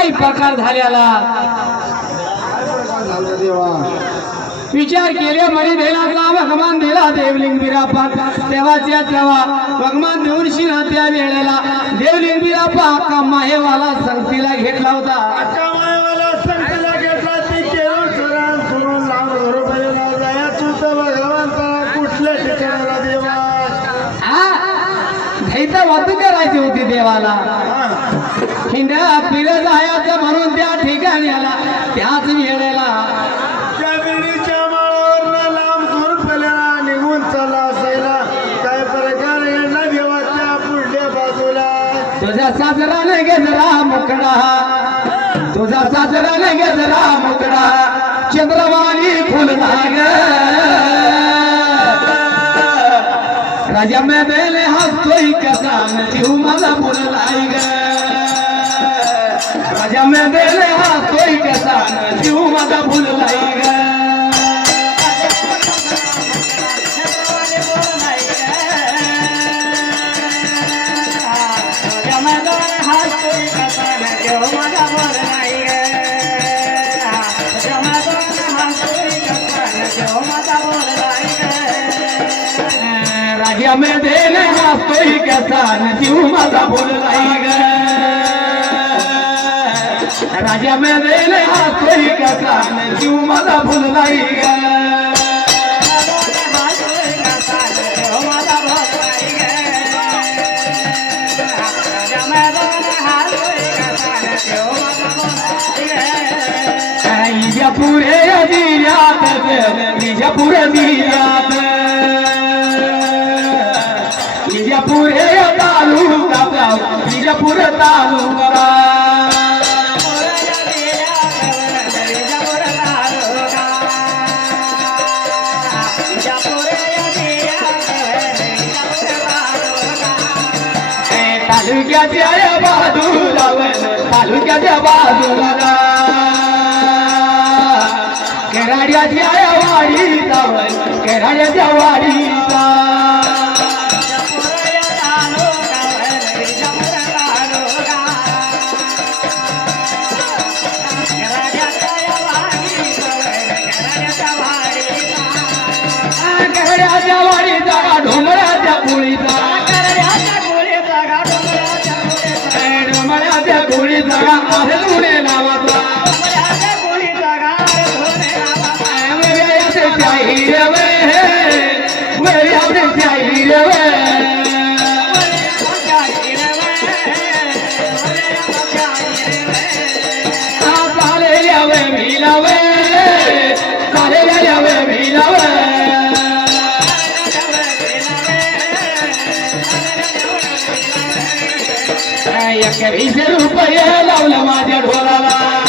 काय प्रकार झालेला विचार केले मरी देला भगवान दिला देवलिंग बिरापा तेव्हाच्या तेव्हा भगवान देऊन शिरा त्या वेळेला देवलिंग बिरापा अक्का माहेवाला संगतीला घेतला होता. कमाईवाला संख्येला घेतला ती केवळ सरान सोडून लांब बरोबरीला जायचं तर कुठल्या ठिकाणाला देवा? घ्यायचं वातू करायची होती देवाला. हिंड्या फिर जायचं म्हणून त्या ठिकाणी आला. त्याच वेळेला बाजूला. तुझ्या सासराने गेजरा मुकडा. तुझा सासराने गेजरा मुकडा. चंद्रवाणी राजा में मेले हसतोय कसा जीव मला फुललाई ग। राजा मेले बेले हसतोय कसा जीव माझा फुललाई ग। हसतोय जीव माझा ग. राजा में बेले हसतोय जीव माझा फुललाई ग. पुरे दिल्या विजयपुरे दिल्या तालुक्याच्या बाजूला तालुक्याच्या बाजूला केराड्याच्या वाडी जावं केराड्याच्या वाडी लावलं माझ्या ढोलाला.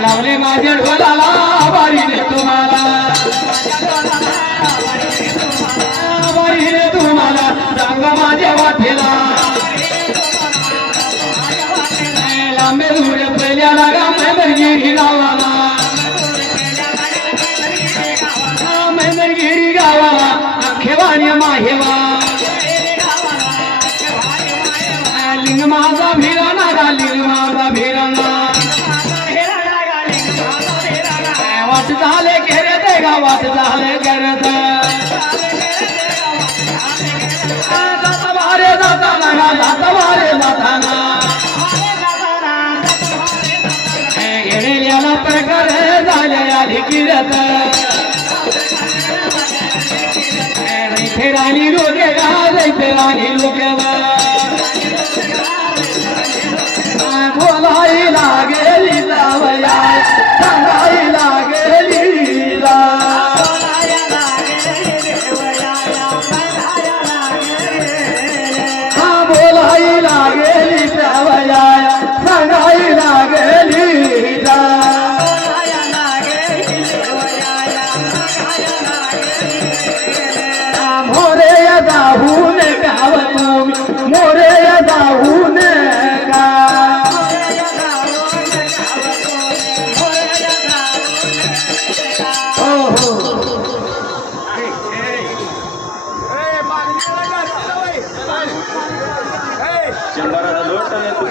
लावले माझ्या ढोलाला बारीने तुम्हाला. बारीने तुम्हाला सांग माझ्या वाटेला. लांबे धुळे पहिल्याला मेंदरगिरी गावाला. मेंदरगिरी गावाला माहेवा. येण्याला प्रकार झाले आधी किरत राणी लोके राणी लोके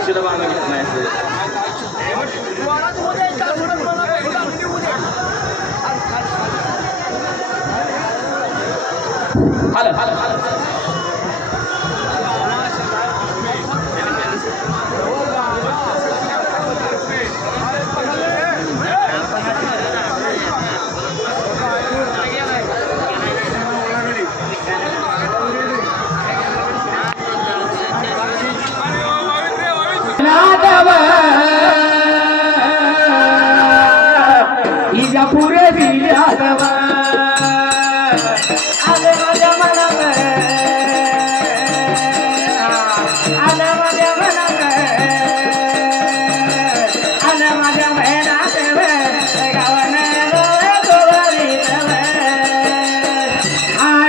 खुर्चीला मागं घेत नाही असं. हालं, हालं, हालं.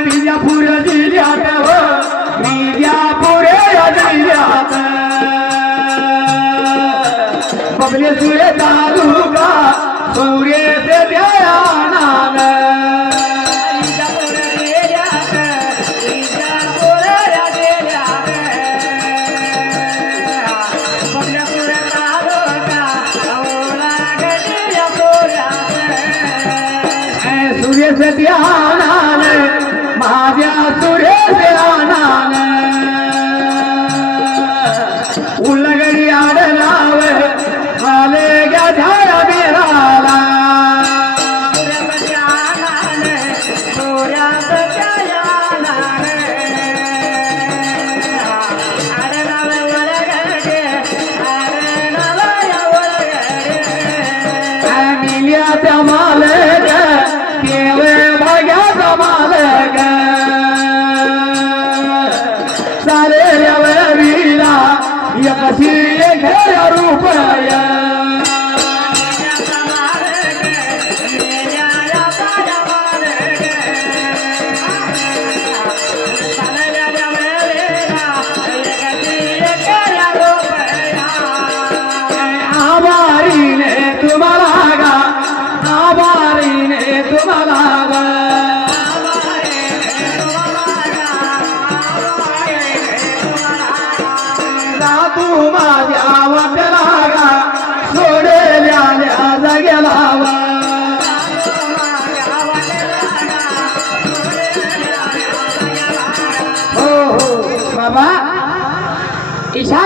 विजापूर जिल्ह्यात विजापूर जिल्ह्यात बबले सुरे तालुका सौरे ते ध्यानान सूर्य ध्यानान मिल्याचा वीरा एकशी रुपया.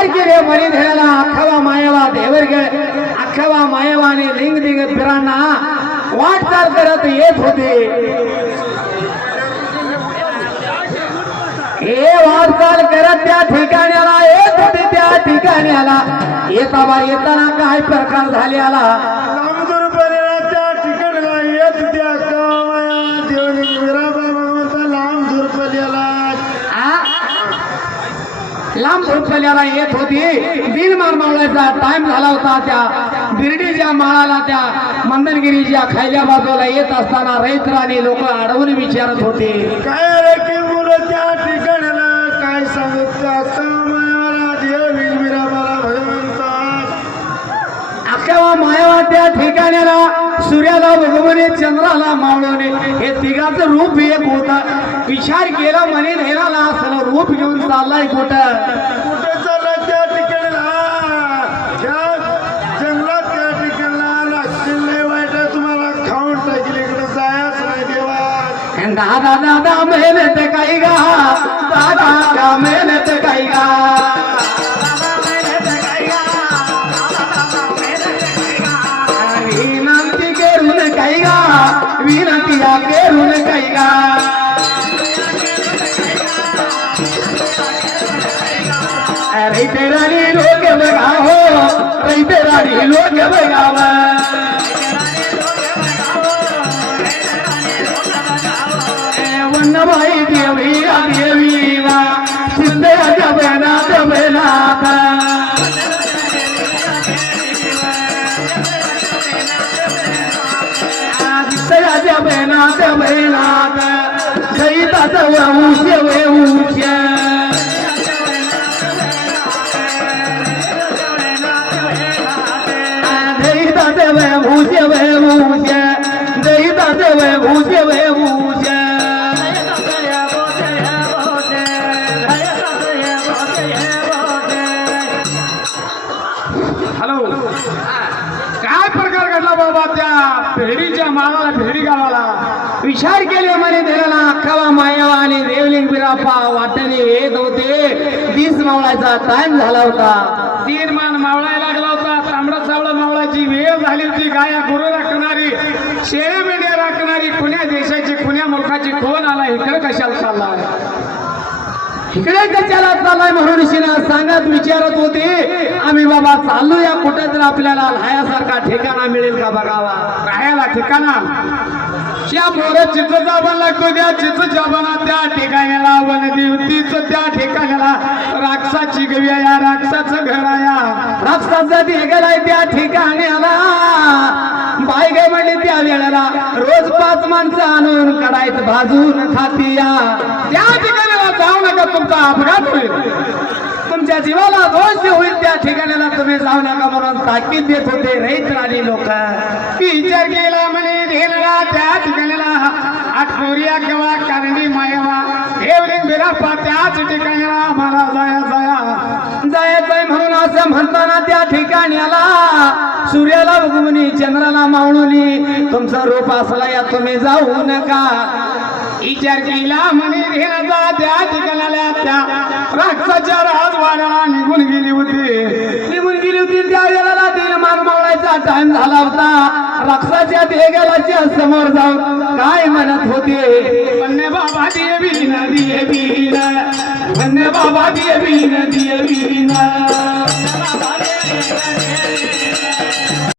इशार केले मरी धराला अख्खवा मायवा देवर गे अख्खवा मायवाने लिंग दिग फिरांना वाटचाल करत येत होते हे वाटचाल करत त्या ठिकाण्याला येत होते त्या ठिकाण्याला येता बा येताना काय प्रकार झाले आला लांब झोपल्याला येत होती. बिन मारमावळ्याचा टाइम झाला होता त्या बिर्डीच्या माळाला त्या मंदनगिरीच्या खायल्या बाजूला येत असताना रैतराणी लोक अडवून विचारत होते. काय रे की मुलं त्या ठिकाणाला? काय सांगत अख्या मायावा त्या ठिकाण्याला सूर्याला भगवने चंद्राला मावळवणे हे तिघाचं रूप एक होता. विचार केला म्हणे धेराला असं रूप घेऊन चाललाय कुठं? दादा दादा मेहनत काही गा दादा का मेहनत काही गा अरे तेराणी लोक बघा हो रे तेराणी लोक बघावा वन्नबाई देवी देवीला सिद्धयाच्या बेनात बेनात सिद्धयाच्या बेनात बेनात दैताच वंश वेऊश हॅलो. काय प्रकार घडला बाबा त्या भेडीच्या मालाला भेडी गावाला? विचार केले म्हणे देवाला अख्खावा मायावा आणि देवलिंग बिरापा वाट्याने येत होते. दिस मावळायचा टाइम झाला होता. तीन मान मावळायला लागला होता. तांबडा चावडा मावळाची वेळ झाली होती. गाया गुरु राखणारी शेळे मेंढ्या राखणारी कुण्या देशाची कुण्या मुलकाची कोण आला? इकडे कशाला चालला? इकडे कशाला चाललाय म्हणून शिना? सांगत विचारत होते. आम्ही बाबा चाललो या कुठे तर आपल्याला लायासारखा ठिकाणा मिळेल का बघावा? राहायला ठिकाणा? त्या मोर चित्र जाबा लागतो त्या चित्रच्या बना त्या ठिकाण्याला वन देवतीच त्या ठिकाण्याला राक्षाची गव्या या राक्षाचं घर आया राक्षाचा ते आहे त्या ठिकाण्याला. बाय गे म्हणले त्या वेळेला रोज पाच माणसं आणून कडायत भाजून खातिया त्या ठिकाणी जाऊ नका तुमचा अपघात होईल. तुमच्या जीवाला दोष होईल त्या ठिकाणाला तुम्ही जाऊ नका म्हणून ताकीद देत होते रहित राणी लोक. विचार केला म्हणे धेनला त्या ठिकाणाला. आठवरिया किंवा कारणी मायवा. देवलिंग बिरापा त्याच ठिकाणी आम्हाला जाया जाया. जाया जाय म्हणून असं म्हणताना त्या ठिकाणी आला. सूर्याला उगवणी चंद्राला मावळुनी. तुमचा रूप असला या तुम्ही जाऊ नका. विचार केला म्हणे धेनचा त्या ठिकाणाला त्या राक्षसाच्या राजवाड्याला निघून गेली होती. निघून गेली होती त्या वेळेला तिला मान मावळायचा टाइम झाला होता. रक्षाच्या देगलाच्या समोर जाऊन काय म्हणत होते? बन्ने बाबा दिये बीन दिये बीन। धन्य बाबा दिये बीन दिये बीन।